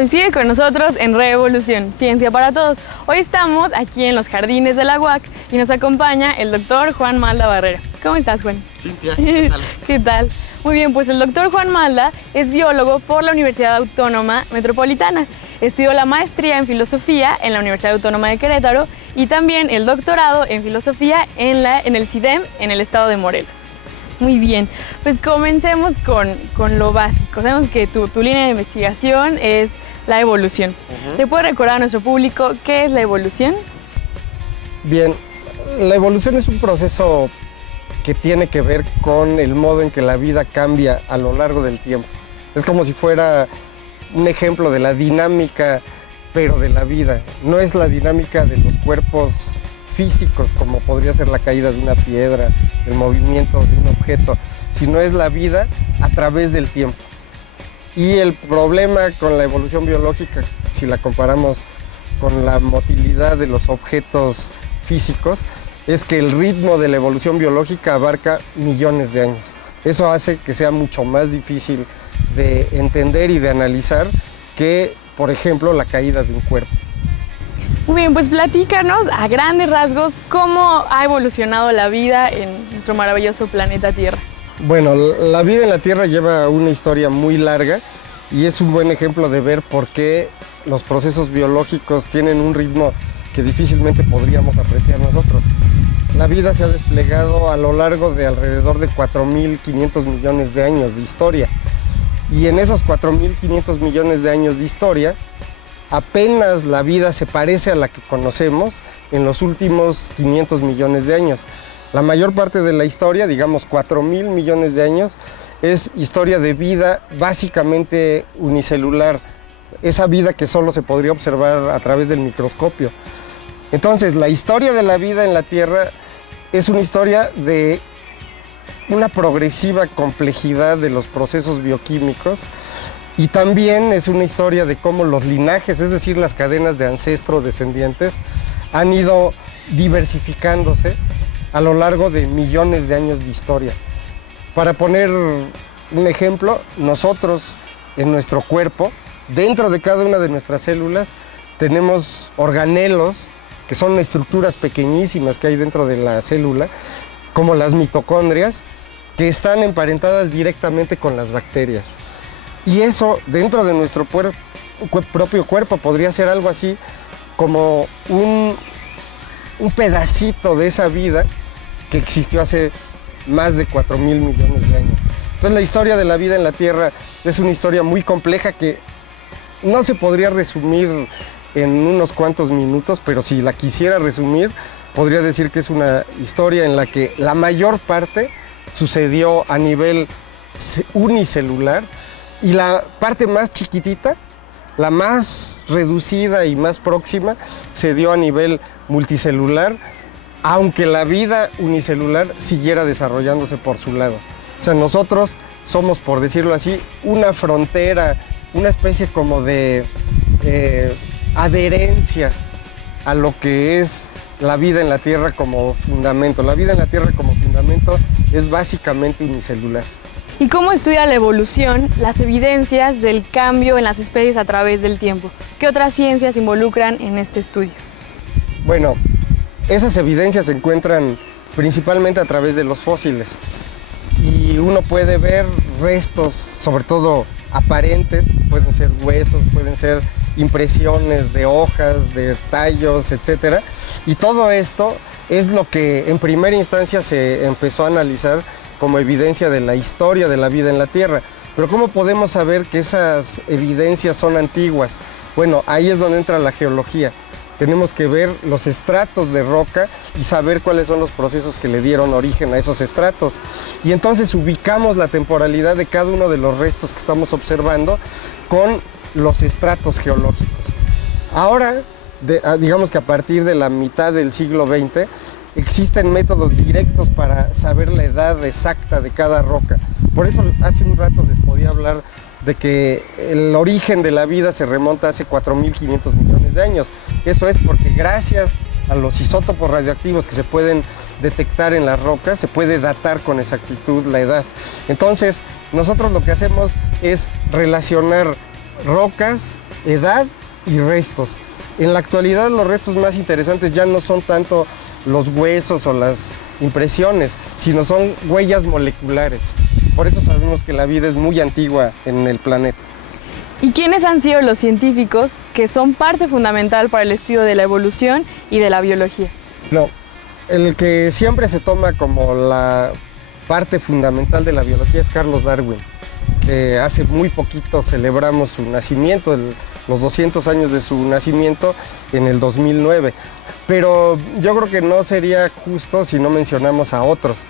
tal? Sigue con nosotros en Revolución, Ciencia para Todos. Hoy estamos aquí en los jardines de la UAC y nos acompaña el doctor Juan Malda Barrera. ¿Cómo estás, Juan? Cintia, ¿qué tal? ¿Qué tal? Muy bien, pues el doctor Juan Malda es biólogo por la Universidad Autónoma Metropolitana. Estudió la maestría en filosofía en la Universidad Autónoma de Querétaro y también el doctorado en filosofía en el CIDEM en el estado de Morelos. Muy bien, pues comencemos con lo básico. Sabemos que tu línea de investigación es la evolución. ¿Te puede recordar a nuestro público qué es la evolución? Bien, la evolución es un proceso que tiene que ver con el modo en que la vida cambia a lo largo del tiempo. Es como si fuera un ejemplo de la dinámica, pero de la vida. No es la dinámica de los cuerpos físicos, como podría ser la caída de una piedra, el movimiento de un objeto, sino es la vida a través del tiempo. Y el problema con la evolución biológica, si la comparamos con la motilidad de los objetos físicos, es que el ritmo de la evolución biológica abarca millones de años. Eso hace que sea mucho más difícil de entender y de analizar que, por ejemplo, la caída de un cuerpo. Muy bien, pues platícanos a grandes rasgos cómo ha evolucionado la vida en nuestro maravilloso planeta Tierra. Bueno, la vida en la Tierra lleva una historia muy larga y es un buen ejemplo de ver por qué los procesos biológicos tienen un ritmo que difícilmente podríamos apreciar nosotros. La vida se ha desplegado a lo largo de alrededor de 4.500 millones de años de historia. Y en esos 4.500 millones de años de historia, apenas la vida se parece a la que conocemos en los últimos 500 millones de años. La mayor parte de la historia, digamos 4.000 millones de años, es historia de vida básicamente unicelular, esa vida que solo se podría observar a través del microscopio. Entonces, la historia de la vida en la Tierra es una historia de una progresiva complejidad de los procesos bioquímicos y también es una historia de cómo los linajes, es decir, las cadenas de ancestro-descendientes, han ido diversificándose a lo largo de millones de años de historia. Para poner un ejemplo, nosotros en nuestro cuerpo, dentro de cada una de nuestras células, tenemos organelos, que son estructuras pequeñísimas que hay dentro de la célula, como las mitocondrias, que están emparentadas directamente con las bacterias. Y eso, dentro de nuestro propio cuerpo, podría ser algo así como un pedacito de esa vida que existió hace más de 4.000 millones de años. Entonces, la historia de la vida en la Tierra es una historia muy compleja que no se podría resumir en unos cuantos minutos, pero si la quisiera resumir, podría decir que es una historia en la que la mayor parte sucedió a nivel unicelular y la parte más chiquitita, la más reducida y más próxima, se dio a nivel multicelular, aunque la vida unicelular siguiera desarrollándose por su lado. O sea, nosotros somos, por decirlo así, una frontera, una especie como de adherencia a lo que es la vida en la Tierra como fundamento. La vida en la Tierra como fundamento es básicamente unicelular. ¿Y cómo estudia la evolución las evidencias del cambio en las especies a través del tiempo? ¿Qué otras ciencias se involucran en este estudio? Bueno, esas evidencias se encuentran principalmente a través de los fósiles. Y uno puede ver restos, sobre todo aparentes, pueden ser huesos, pueden ser impresiones de hojas, de tallos, etc. Y todo esto es lo que en primera instancia se empezó a analizar como evidencia de la historia de la vida en la Tierra. Pero ¿cómo podemos saber que esas evidencias son antiguas? Bueno, ahí es donde entra la geología. Tenemos que ver los estratos de roca y saber cuáles son los procesos que le dieron origen a esos estratos. Y entonces ubicamos la temporalidad de cada uno de los restos que estamos observando con los estratos geológicos. Ahora, digamos que a partir de la mitad del siglo XX, existen métodos directos para saber la edad exacta de cada roca. Por eso hace un rato les podía hablar de que el origen de la vida se remonta hace 4.500 millones de años. Eso es porque gracias a los isótopos radioactivos que se pueden detectar en las rocas, se puede datar con exactitud la edad. Entonces, nosotros lo que hacemos es relacionar rocas edad y restos. En la actualidad los restos más interesantes ya no son tanto los huesos o las impresiones, sino son huellas moleculares. Por eso sabemos que la vida es muy antigua en el planeta. ¿Y quiénes han sido los científicos que son parte fundamental para el estudio de la evolución y de la biología? No, el que siempre se toma como la parte fundamental de la biología es Carlos Darwin, que hace muy poquito celebramos su nacimiento, los 200 años de su nacimiento en el 2009. Pero yo creo que no sería justo si no mencionamos a otros.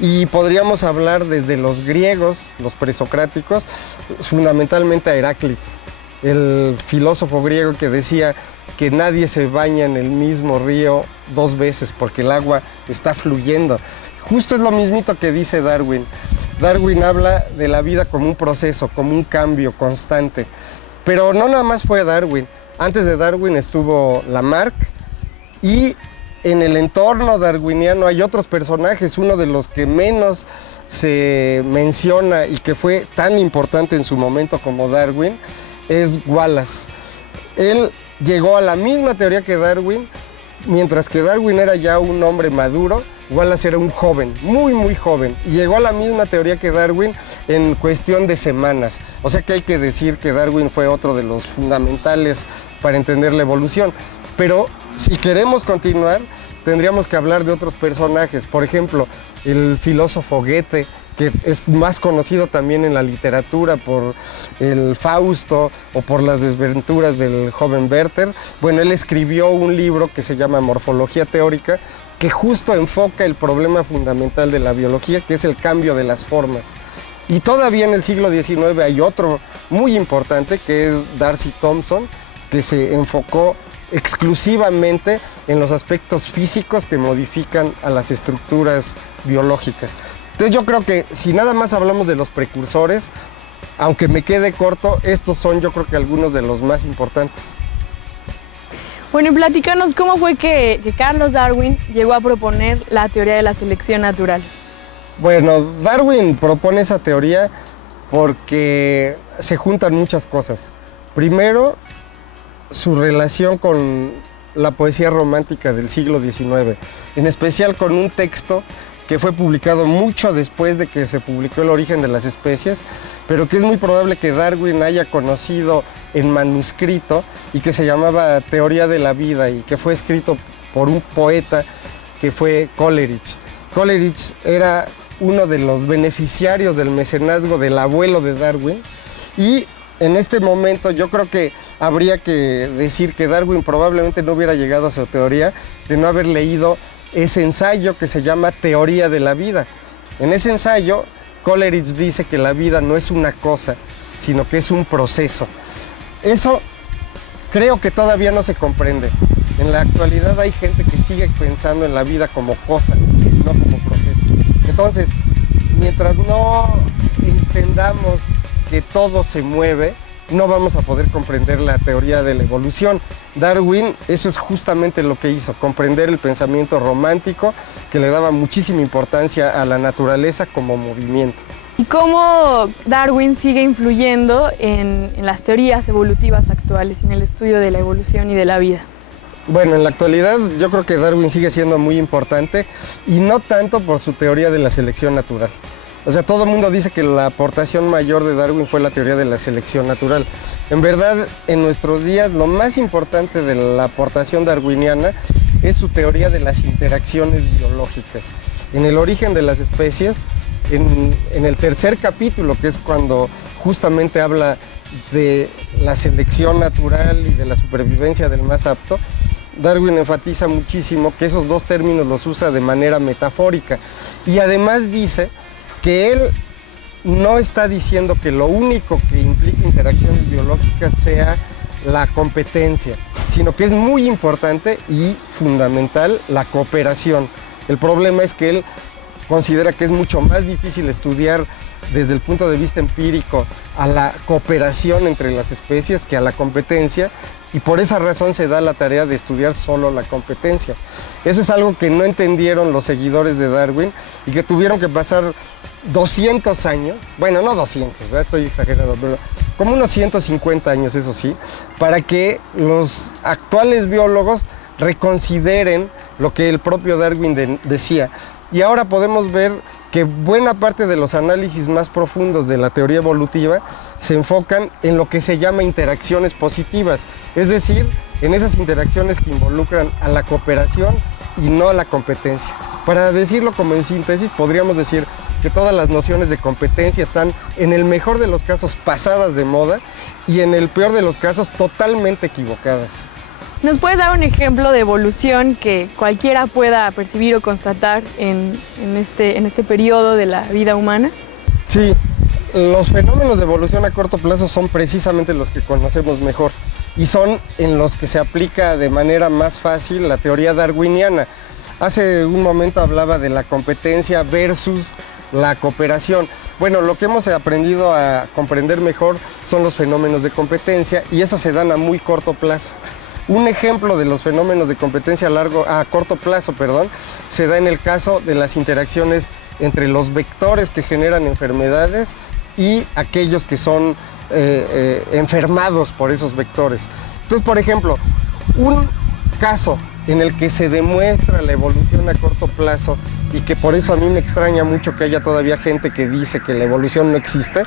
Y podríamos hablar desde los griegos, los presocráticos, fundamentalmente a Heráclito, el filósofo griego que decía que nadie se baña en el mismo río dos veces porque el agua está fluyendo. Justo es lo mismito que dice Darwin. Darwin habla de la vida como un proceso, como un cambio constante. Pero no nada más fue Darwin. Antes de Darwin estuvo Lamarck, y en el entorno darwiniano hay otros personajes. Uno de los que menos se menciona y que fue tan importante en su momento como Darwin es Wallace. Él llegó a la misma teoría que Darwin, mientras que Darwin era ya un hombre maduro. Wallace era un joven, muy joven, y llegó a la misma teoría que Darwin en cuestión de semanas. O sea que hay que decir que Darwin fue otro de los fundamentales para entender la evolución. Pero si queremos continuar, tendríamos que hablar de otros personajes. Por ejemplo, el filósofo Goethe, que es más conocido también en la literatura por el Fausto o por las desventuras del joven Werther. Bueno, él escribió un libro que se llama Morfología Teórica, que justo enfoca el problema fundamental de la biología, que es el cambio de las formas. Y todavía en el siglo XIX hay otro muy importante, que es Darcy Thompson, que se enfocó exclusivamente en los aspectos físicos que modifican a las estructuras biológicas. Entonces yo creo que si nada más hablamos de los precursores, aunque me quede corto, estos son yo creo que algunos de los más importantes. Bueno, y platícanos cómo fue que Carlos Darwin llegó a proponer la teoría de la selección natural. Bueno, Darwin propone esa teoría porque se juntan muchas cosas. Primero, su relación con la poesía romántica del siglo XIX, en especial con un texto que fue publicado mucho después de que se publicó El origen de las especies, pero que es muy probable que Darwin haya conocido en manuscrito y que se llamaba Teoría de la vida y que fue escrito por un poeta que fue Coleridge. Coleridge era uno de los beneficiarios del mecenazgo del abuelo de Darwin, y en este momento yo creo que habría que decir que Darwin probablemente no hubiera llegado a su teoría de no haber leído ese ensayo que se llama Teoría de la vida. En ese ensayo, Coleridge dice que la vida no es una cosa, sino que es un proceso. Eso creo que todavía no se comprende. En la actualidad hay gente que sigue pensando en la vida como cosa, no como proceso. Entonces, mientras no entendamos que todo se mueve, no vamos a poder comprender la teoría de la evolución. Darwin, eso es justamente lo que hizo, comprender el pensamiento romántico que le daba muchísima importancia a la naturaleza como movimiento. ¿Y cómo Darwin sigue influyendo en las teorías evolutivas actuales y en el estudio de la evolución y de la vida? Bueno, en la actualidad yo creo que Darwin sigue siendo muy importante, y no tanto por su teoría de la selección natural. O sea, todo el mundo dice que la aportación mayor de Darwin fue la teoría de la selección natural. En verdad, en nuestros días, lo más importante de la aportación darwiniana es su teoría de las interacciones biológicas. En El origen de las especies, en el tercer capítulo, que es cuando justamente habla de la selección natural y de la supervivencia del más apto, Darwin enfatiza muchísimo que esos dos términos los usa de manera metafórica, y además dice que él no está diciendo que lo único que implica interacciones biológicas sea la competencia, sino que es muy importante y fundamental la cooperación. El problema es que él considera que es mucho más difícil estudiar desde el punto de vista empírico a la cooperación entre las especies que a la competencia, y por esa razón se da la tarea de estudiar solo la competencia. Eso es algo que no entendieron los seguidores de Darwin y que tuvieron que pasar 200 años, bueno, no 200, ¿verdad? Estoy exagerando, pero como unos 150 años, eso sí, para que los actuales biólogos reconsideren lo que el propio Darwin decía. Y ahora podemos ver que buena parte de los análisis más profundos de la teoría evolutiva se enfocan en lo que se llama interacciones positivas, es decir, en esas interacciones que involucran a la cooperación y no a la competencia. Para decirlo como en síntesis, podríamos decir que todas las nociones de competencia están, en el mejor de los casos, pasadas de moda y en el peor de los casos, totalmente equivocadas. ¿Nos puedes dar un ejemplo de evolución que cualquiera pueda percibir o constatar en este periodo de la vida humana? Sí, los fenómenos de evolución a corto plazo son precisamente los que conocemos mejor y son en los que se aplica de manera más fácil la teoría darwiniana. Hace un momento hablaba de la competencia versus la cooperación. Bueno, lo que hemos aprendido a comprender mejor son los fenómenos de competencia y esos se dan a muy corto plazo. Un ejemplo de los fenómenos de competencia a corto plazo, se da en el caso de las interacciones entre los vectores que generan enfermedades y aquellos que son enfermados por esos vectores. Entonces, por ejemplo, un caso en el que se demuestra la evolución a corto plazo y que por eso a mí me extraña mucho que haya todavía gente que dice que la evolución no existe,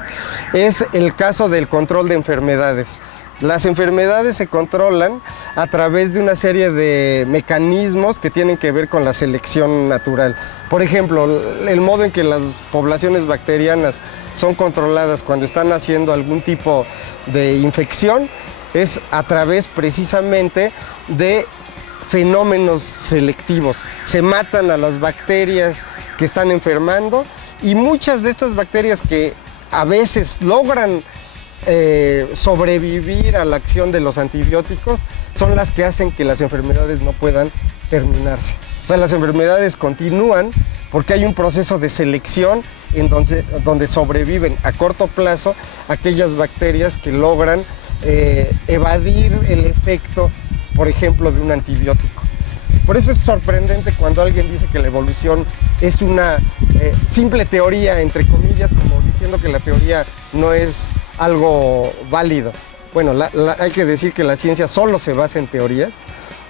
es el caso del control de enfermedades. Las enfermedades se controlan a través de una serie de mecanismos que tienen que ver con la selección natural. Por ejemplo, el modo en que las poblaciones bacterianas son controladas cuando están haciendo algún tipo de infección es a través precisamente de fenómenos selectivos. Se matan a las bacterias que están enfermando y muchas de estas bacterias que a veces logran sobrevivir a la acción de los antibióticos son las que hacen que las enfermedades no puedan terminarse. O sea, las enfermedades continúan porque hay un proceso de selección en donde sobreviven a corto plazo aquellas bacterias que logran evadir el efecto, por ejemplo, de un antibiótico. Por eso es sorprendente cuando alguien dice que la evolución es una simple teoría, entre comillas, como diciendo que la teoría no es algo válido. Bueno, hay que decir que la ciencia solo se basa en teorías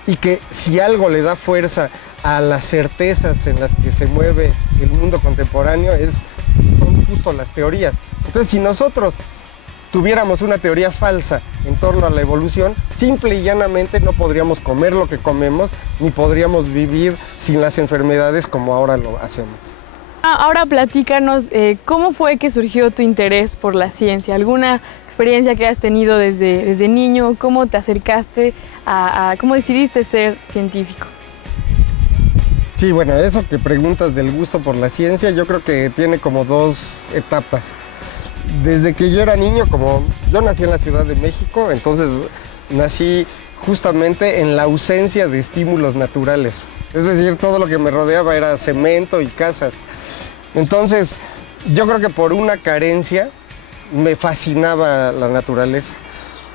y que si algo le da fuerza a las certezas en las que se mueve el mundo contemporáneo son justo las teorías. Entonces, si nosotros tuviéramos una teoría falsa en torno a la evolución, simple y llanamente no podríamos comer lo que comemos, ni podríamos vivir sin las enfermedades como ahora lo hacemos. Ahora platícanos, ¿cómo fue que surgió tu interés por la ciencia? ¿Alguna experiencia que has tenido desde niño? ¿Cómo te acercaste cómo decidiste ser científico? Sí, bueno, eso que preguntas del gusto por la ciencia, yo creo que tiene como dos etapas. Desde que yo era niño, como yo nací en la Ciudad de México, entonces nací justamente en la ausencia de estímulos naturales. Es decir, todo lo que me rodeaba era cemento y casas. Entonces, yo creo que por una carencia me fascinaba la naturaleza.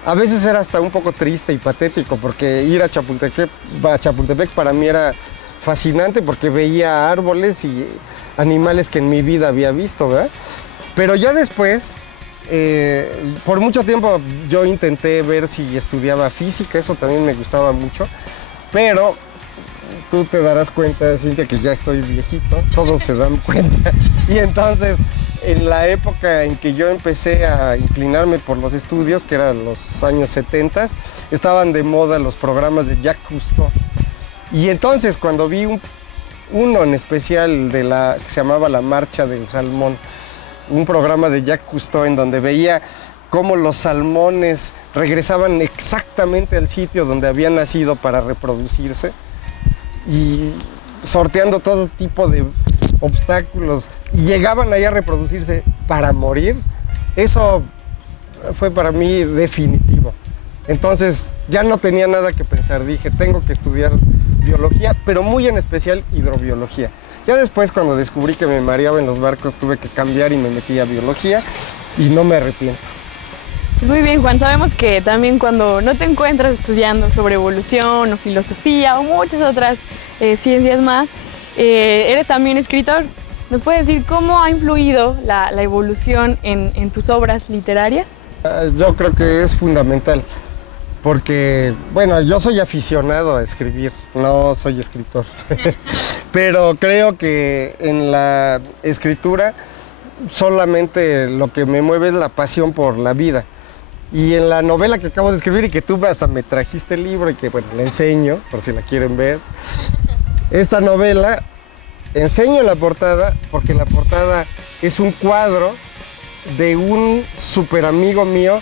A veces era hasta un poco triste y patético, porque ir a Chapultepec para mí era fascinante porque veía árboles y animales que en mi vida había visto, ¿verdad? Pero ya después, por mucho tiempo yo intenté ver si estudiaba física, eso también me gustaba mucho, pero tú te darás cuenta, Cintia, que ya estoy viejito, todos se dan cuenta, y entonces en la época en que yo empecé a inclinarme por los estudios, que eran los años 70, estaban de moda los programas de Jacques Cousteau, y entonces cuando vi uno en especial que se llamaba La Marcha del Salmón, un programa de Jacques Cousteau en donde veía cómo los salmones regresaban exactamente al sitio donde habían nacido para reproducirse y sorteando todo tipo de obstáculos y llegaban allá a reproducirse para morir, eso fue para mí definitivo. Entonces ya no tenía nada que pensar, dije, tengo que estudiar biología, pero muy en especial hidrobiología. Ya después, cuando descubrí que me mareaba en los barcos, tuve que cambiar y me metí a biología y no me arrepiento. Muy bien, Juan, sabemos que también cuando no te encuentras estudiando sobre evolución o filosofía o muchas otras ciencias más, eres también escritor. ¿Nos puedes decir cómo ha influido la evolución en tus obras literarias? Yo creo que es fundamental, porque, bueno, yo soy aficionado a escribir, no soy escritor, pero creo que en la escritura solamente lo que me mueve es la pasión por la vida. Y en la novela que acabo de escribir y que tú hasta me trajiste el libro y que, bueno, le enseño, por si la quieren ver, esta novela enseño la portada porque la portada es un cuadro de un súper amigo mío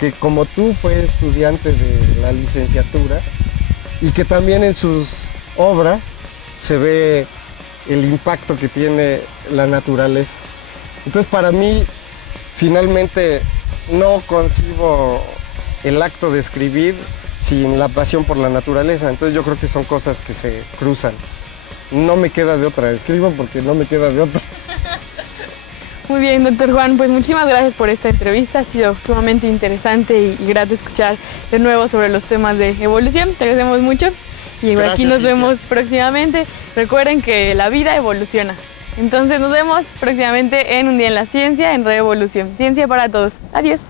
que, como tú, fue estudiante de la licenciatura y que también en sus obras se ve el impacto que tiene la naturaleza. Entonces, para mí, finalmente, no concibo el acto de escribir sin la pasión por la naturaleza. Entonces, yo creo que son cosas que se cruzan. No me queda de otra, escribo porque no me queda de otra. Muy bien, doctor Juan, pues muchísimas gracias por esta entrevista. Ha sido sumamente interesante y grato escuchar de nuevo sobre los temas de evolución. Te agradecemos mucho y gracias, aquí nos vemos próximamente. Recuerden que la vida evoluciona. Entonces nos vemos próximamente en Un Día en la Ciencia, en Revolución. Ciencia para todos. Adiós.